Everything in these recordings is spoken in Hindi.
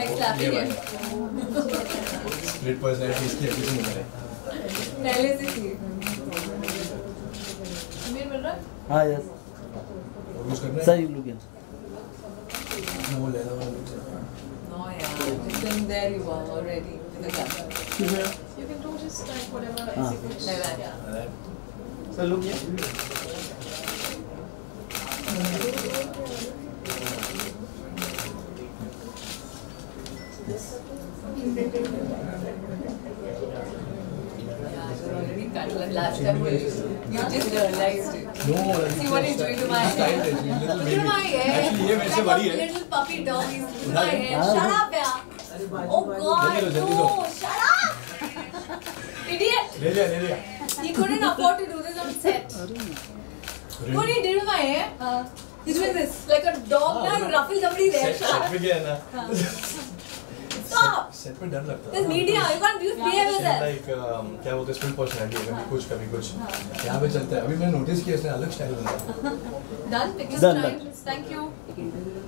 Like slapping him. Split personality इसकी एप्लीकेशन है पहले से थी अमीर मिल रहा है हाँ यस यूज करना है सर यू लुक वो ले लो no yeah just in there you are already in the car You can do just like whatever execution. like that sir look last time you just realized it. No, See what he's doing to my hair? little Look baby. at my hair. Actually ये मेरे से बड़ी है. Little puppy dog. He's doing my hair. हाँ, Shut up, yeah. Oh God, जल्दी no! दो. Shut up, idiot. ले लिया. He couldn't afford to do this on set. What he did with my hair? He's doing this like a dog. Now you ruffle somebody's hair. Shut set up. पे गया ना. Stop. सेट पे डर लगता है. This media, you can't behave yourself. Like क्या बोलते हैं स्पिल पर्सनालिटी कभी कुछ यहाँ पे चलता है. अभी मैंने नोटिस किया इसने अलग स्टाइल बनाया. Done. Pictures Done. time. Thank you.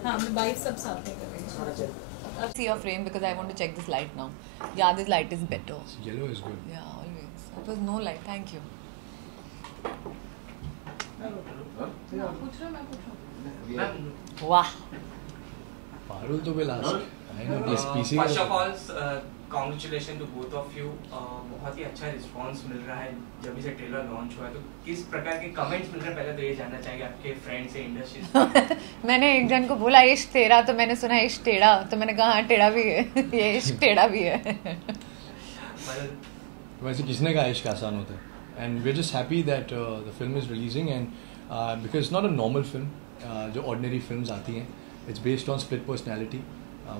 हाँ, मैं बाइक सब साथ में कर रही हूँ. I'll see your frame because I want to check this light now. Yeah, this light is better. Yellow is good. Yeah, always. It was no light. Thank you. Wow. Parul to will ask. I know this PC. First of all, congratulations to both of you. बहुत ही अच्छा रिस्पांस मिल रहा है जब से ट्रेलर लॉन्च हुआ है. तो किस प्रकार के कमेंट्स मिल रहे हैं पहले तो ये जानना चाहेंगे आपके फ्रेंड्स से इंडस्ट्री से. मैंने एक जन को बोला इश्क तेरा तो मैंने सुना इश्क टेढ़ा तो मैंने कहा हाँ टेढ़ा भी है ये इश्क टेढ़ा भी है. वैसे किसने कहा इश्क आसान होता है. And we're just happy that the film is releasing and because it's not a normal film. जो ordinary films आती हैं. It's based on split personality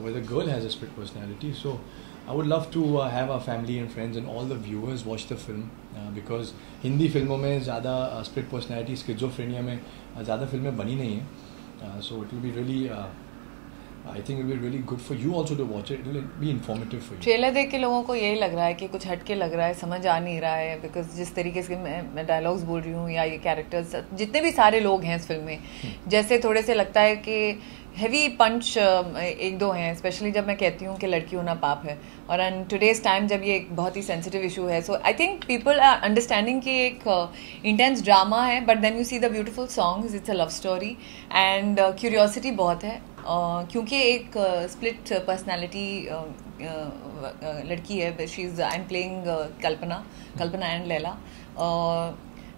where the girl has a split personality. So I would love to have our family and friends and all the viewers watch the film because Hindi फिल्मों में ज़्यादा split personality schizophrenia में ज़्यादा फिल्में बनी नहीं हैं. So it will be really I think it will be really good for you also to watch it. It will be informative for you. Trailer देख के लोगों को यही लग रहा है कि कुछ हटके लग रहा है समझ आ नहीं रहा है बिकॉज जिस तरीके से मैं डायलॉग्स बोल रही हूँ या ये कैरेक्टर्स जितने भी सारे लोग हैं इस फिल्म में जैसे थोड़े से लगता है कि हैवी पंच एक दो हैं स्पेशली जब मैं कहती हूँ कि लड़की होना पाप है और इन टुडेज टाइम जब ये एक बहुत ही सेंसिटिव इशू है so I think people are understanding कि एक इंटेंस ड्रामा है but then you see the beautiful songs it's a love story and curiosity बहुत है क्योंकि एक स्प्लिट पर्सनालिटी लड़की है she is I am playing Kalpana and Laila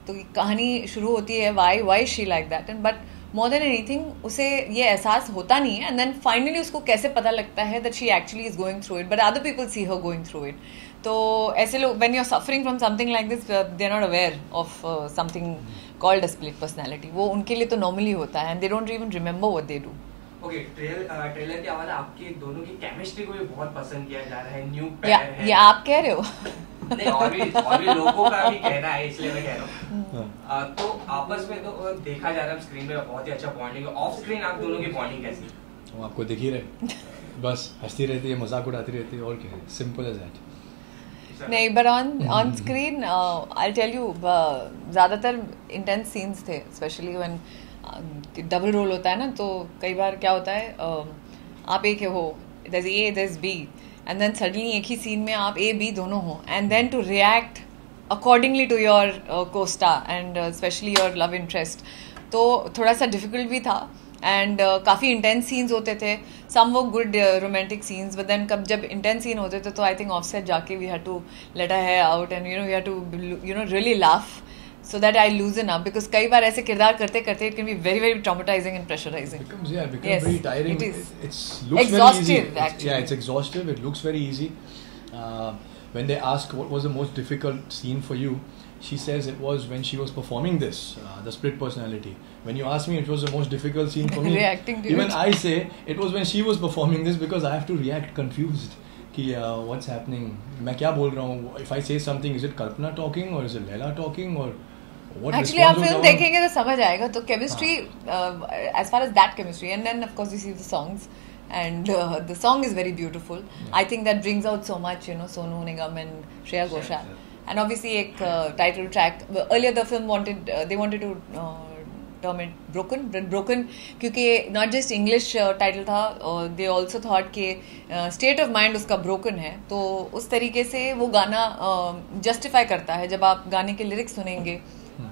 तो कहानी शुरू होती है why she like that and but more than anything उसे ये एहसास होता नहीं है एंड देन फाइनली उसको कैसे पता लगता है that she actually is going through it but other people see her going through it तो ऐसे लोग when you are suffering from something like this they are not aware of something called a split personality वो उनके लिए तो नॉर्मली होता है and they don't even remember what they do. Okay trailer के हवाले आपके दोनों की केमिस्ट्री को भी बहुत पसंद किया जा रहा है. न्यू पेयर है ये आप कह रहे हो नहीं और भी लोगों का भी कहना है इसलिए मैं कह रहा हूँ. तो आपस में तो देखा जा रहा है स्क्रीन पे बहुत ही अच्छा बॉन्डिंग है. ऑफ स्क्रीन आप दोनों की बॉन्डिंग कैसी है? वो आपको दिख ही रहे बस हंसती रहती है मजाक उड़ाती रहती है और क्या है सिंपल एज दैट. नहीं but on screen I tell you ज़्यादातर इंटेंस सीन्स थे स्पेशली व्हेन डबल रोल होता है ना तो कई बार क्या होता है आप एक हो there's A there's B and then suddenly एक ही सीन में आप A B दोनों हो and then to react accordingly to your co-star and especially your love interest तो थोड़ा सा difficult भी था एंड काफ़ी इंटेंस सीन्स होते थे सम वो good romantic scenes but then कब जब इंटेंस सीन होते थे तो आई थिंक ऑफ सेट जाके we had to let a hair out and we had to really laugh so that I loosen up because कई बार ऐसे किरदार करते करते it can be very very traumatizing and pressurizing. Becomes very tiring. It is. It looks exhaustive very easy. actually. Yeah, it's exhaustive. It looks very easy. When they ask what was the most difficult scene for you, she says it was when she was performing this, the split personality. When you ask me, it was the most difficult scene for me. Reacting to Even it. I say it was when she was performing this because I have to react confused. कि what's happening? मैं क्या बोल रहा हूँ? If I say something, is it Kalpana talking or is it Leila talking or what? Actually आप फिल्म देखेंगे तो समझ आएगा तो chemistry as far as that chemistry and then of course you see the songs and the song is very beautiful. I think that brings out so much Sonu Nigam and Shreya Ghoshal and obviously एक title track earlier the film wanted they wanted to term it broken क्योंकि not just English title था, they also thought कि state of mind उसका broken है, तो उस तरीके से वो गाना justify करता है. जब आप गाने के lyrics सुनेंगे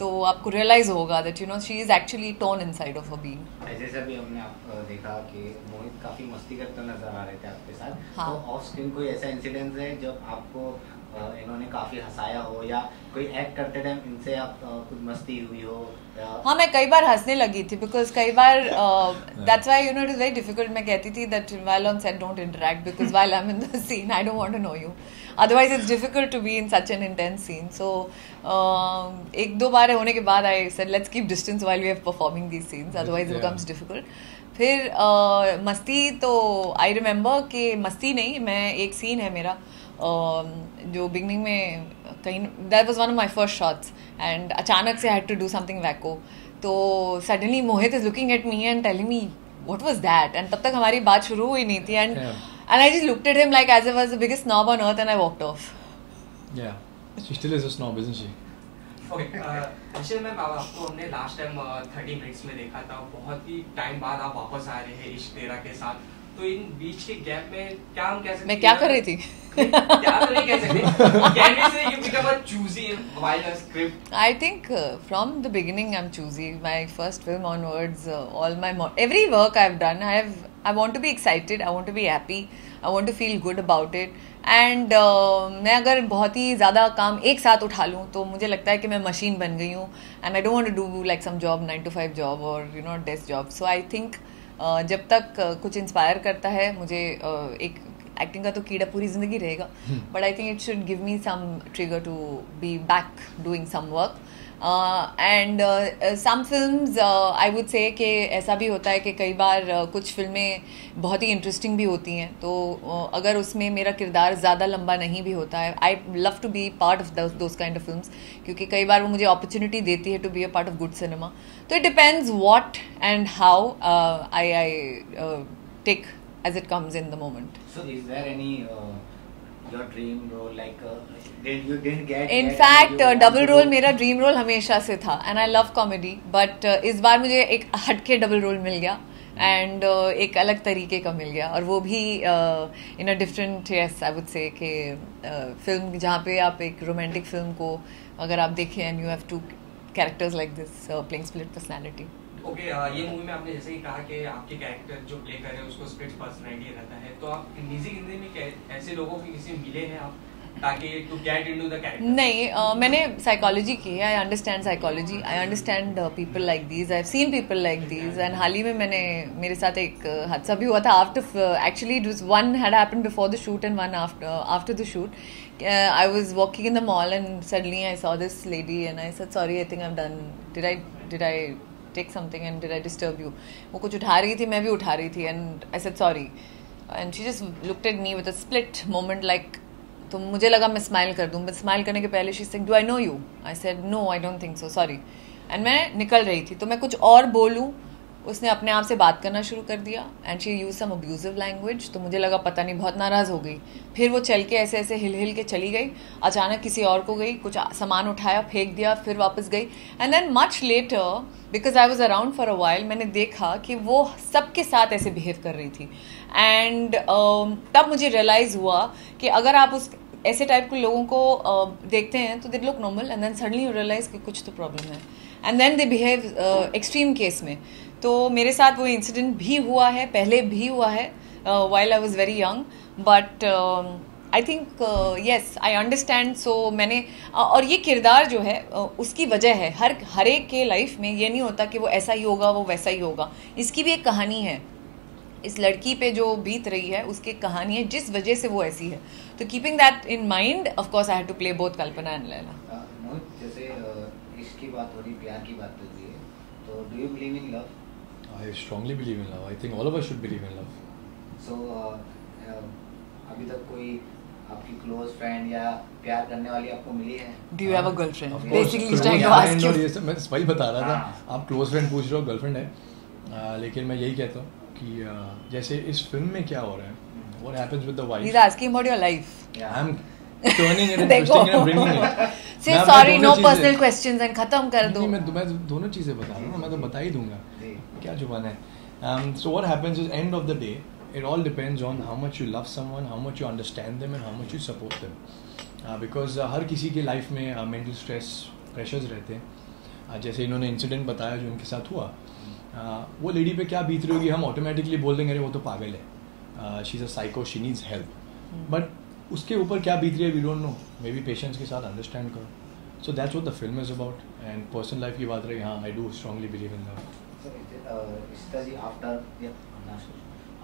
तो आपको realize होगा that you know she is actually torn inside of her being. जैसे अभी हमने देखा कि मोहित काफी मस्ती करते नजर आ रहे थे आपके साथ. हाँ. तो ऑफ स्क्रीन कोई ऐसा इंसिडेंट है जब आपको इन्होंने काफी हंसाया हो, या कोई एक्ट करते टाइम इनसे आप कुछ मस्ती हुई हो? हाँ, मैं कई बार हंसने लगी थी बिकॉज कई बार that's why you know it is very difficult. मैं कहती थी that while on set don't interact because while I am in the scene I don't want to know you, otherwise it's difficult to be in such an intense scene. So एक दो बार होने के बाद I said let's keep distance while we are performing these scenes, otherwise it becomes difficult. फिर मस्ती तो आई रिमेंबर कि मस्ती नहीं, मैं एक सीन है मेरा जो बिगनिंग में कहीं that was one of my first shots and अचानक से I had to do something wacko, तो suddenly Mohit is looking at me and telling me what was that, and तब तक हमारी बात शुरू हुई नहीं थी and I just looked at him like as I was the biggest snob on earth and I walked off. Yeah, she still is a snob, isn't she? Okay निशिल ma'am, आपको हमने लास्ट टाइम 30 मिनट्स में देखा था, बहुत ही टाइम बाद आप वापस आ रहे हैं इश्क तेरा के साथ, तो इन बीच के गैप में क्या हम कह सकते हैं? मैं क्या कर रही थी? क्या तो नहीं कह सकते, कैन वी से you become a choosy while a script? I think from the beginning I'm choosy. My first film onwards, all my every work I've done, I want to be excited, I want to be happy, I want to feel good about it. And मैं अगर बहुत ही ज़्यादा काम एक साथ उठा लूँ तो मुझे लगता है कि मैं मशीन बन गई हूँ and I don't want to do like some job 9 to 5 job और you know desk job. So I think जब तक कुछ इंस्पायर करता है मुझे एक एक्टिंग का तो कीड़ा पूरी ज़िंदगी रहेगा, but I think it should give me some trigger to be back doing some work. And some films I would say कि ऐसा भी होता है कि कई बार कुछ फिल्में बहुत ही इंटरेस्टिंग भी होती हैं, तो अगर उसमें मेरा किरदार ज़्यादा लंबा नहीं भी होता है, I love to be part of those kind of films, क्योंकि कई बार वो मुझे अपॉर्चुनिटी देती है to be a part of good cinema. तो it depends what and how I take as it comes in the moment. So is there any your dream role, like you didn't get? In fact, double role मेरा dream role हमेशा से था and I love comedy, but इस बार मुझे एक हटके double role मिल गया and एक अलग तरीके का मिल गया, और वो भी in a different, yes I would say कि film जहाँ पे आप एक romantic film को अगर आप देखें and you have two characters like this playing split personality. Okay ये मूवी में आपने जैसे ही कहा कि आपके कैरेक्टर जो प्ले कर रहे हैं उसको स्प्लिट पर्सनैलिटी रहता है, तो आप निजी जिंदगी में ऐसे लोगों के किसी मिले हैं आप ताकि to get into the character? नहीं, मैंने साइकोलॉजी की है, I understand psychology, I understand people like these, I have seen people like these. And हाल ही में मेरे साथ एक हादसा भी हुआ था after, actually one had happened before the shoot and one after the shoot. I was walking in the mall and suddenly I saw this lady and I said sorry, I think I'm done. Did I take something and did I disturb you? वो कुछ उठा रही थी, मैं भी उठा रही थी and I said sorry and she just looked at me with a split moment like, तो मुझे लगा मैं स्माइल कर दूँ, बट स्माइल करने के पहले she said do I know you? I said no, I don't think so, sorry. and मैं निकल रही थी, तो मैं कुछ और बोलूँ, उसने अपने आप से बात करना शुरू कर दिया and she use some abusive language. तो मुझे लगा पता नहीं, बहुत नाराज़ हो गई. फिर वो चल के ऐसे ऐसे हिल के चली गई, अचानक किसी और को गई, कुछ सामान उठाया फेंक दिया, फिर वापस गई. And then much later because I was around for a while, मैंने देखा कि वो सबके साथ ऐसे बिहेव कर रही थी. एंड तब मुझे रियलाइज़ हुआ कि अगर आप उस ऐसे टाइप के लोगों को देखते हैं तो they look normal and then suddenly you realise कि कुछ तो प्रॉब्लम है and then they behave extreme case में. तो मेरे साथ वो इंसिडेंट भी हुआ है, पहले भी हुआ है while I was very young, but I think yes I understand. So मैंने और ये किरदार जो है उसकी वजह है, हर एक के लाइफ में ये नहीं होता कि वो ऐसा ही होगा वो वैसा ही होगा. इसकी भी एक कहानी है, इस लड़की पे जो बीत रही है उसकी एक कहानी है जिस वजह से वो ऐसी है. तो keeping that in mind of course I had to play both Kalpana and Laila. जैसे इश्क की बात हो रही, प्यार की बात हो रही है, तो do you believe in love? I strongly believe in love. I think all of us should believe in love. So अभी तक कोई आपकी क्लोज फ्रेंड या प्यार करने वाली आपको मिली है? Do you have a girlfriend? Of Basically course, trying to ask you. ये सब मैं वही बता रहा था. आप क्लोज फ्रेंड पूछ रहे हो, गर्लफ्रेंड है, लेकिन मैं यही कहता हूँ कि जैसे इस फिल्म में क्या हो रहा है, what happens with the wife. He's asking about your life. I'm turning it देखो। interesting and bringing it. Say मैं sorry, दोनों no चीज़ें- personal questions and खत्म कर दो। नहीं, मैं दोनों चीज़ें बता रहा हूँ, मैं तो बता ही दूंगा, क्या छुपाना है. So what happens is end of the day, it all depends on how much you love someone, how much you understand them and how much you support them. Because हर किसी के लाइफ में मेंटल स्ट्रेस प्रेशर्स रहते हैं. जैसे इन्होंने इंसिडेंट बताया जो इनके साथ हुआ, वो लेडी पे क्या बीत रही होगी, हम ऑटोमेटिकली बोल देंगे अरे वो तो पागल है, she is a psycho, she needs help. But उसके ऊपर क्या बीत रही है we don't know. Maybe patience के साथ अंडरस्टैंड करो. So that's what the film is about. And personal life की बात रही, हाँ I do strongly believe in love. Study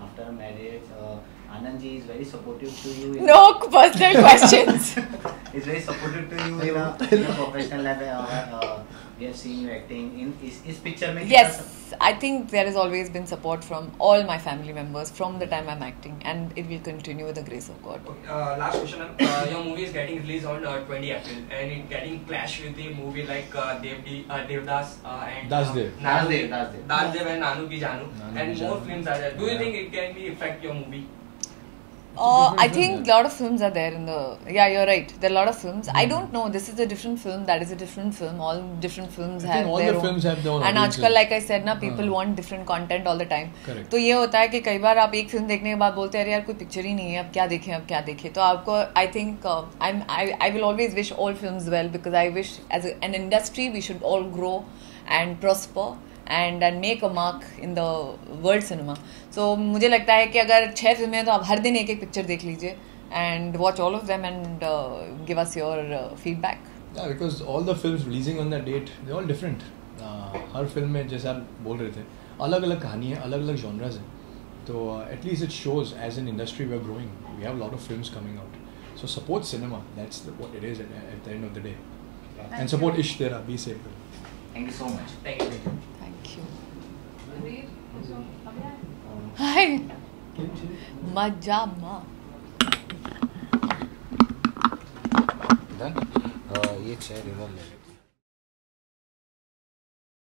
after marriage, Anand ji is very supportive to you. No personal questions. He's very supportive to you in a professional life. We have seen you acting in इस picture में. Yes, I think there has always been support from all my family members from the time I'm acting, and it will continue with the grace of God. Last question, your movie is getting released on 20 April and it getting clash with the movie like Devdas and Dasdev. Dasdev and Nanu Ki Janu, and Ki more Janu. films are there. Do you think it can be affect your movie? I think a lot of films are there in the. Yeah, you're right. There are a lot of films. I don't know. This is a different film. That is a different film. All different films I have think all their the own. films have their own And audiences. आजकल like I said ना, people हाँ. want different content all the time. Correct. तो ये होता है कि कई बार आप एक फिल्म देखने के बाद बोलते हैं अरे यार कोई पिक्चर ही नहीं है, अब क्या देखें. तो आपको I think I will always wish all films well, because I wish as an industry we should all grow and prosper and make a mark in the world cinema. So मुझे लगता है कि अगर 6 फिल्में हैं तो आप हर दिन एक पicture देख लीजिए and watch all of them and give us your feedback. Yeah, because all the films releasing on that date, they're all different. Her film में जैसे आप बोल रहे थे अलग अलग कहानी है, अलग अलग genres हैं. तो at least it shows as an industry we are growing. We have a lot of films coming out. So support cinema. That's what it is at the end of the day. And support Ish Tera. Be safe. Thank you so much. Thank you. Thank you. Hi. Majama. ये चेयर इधर ले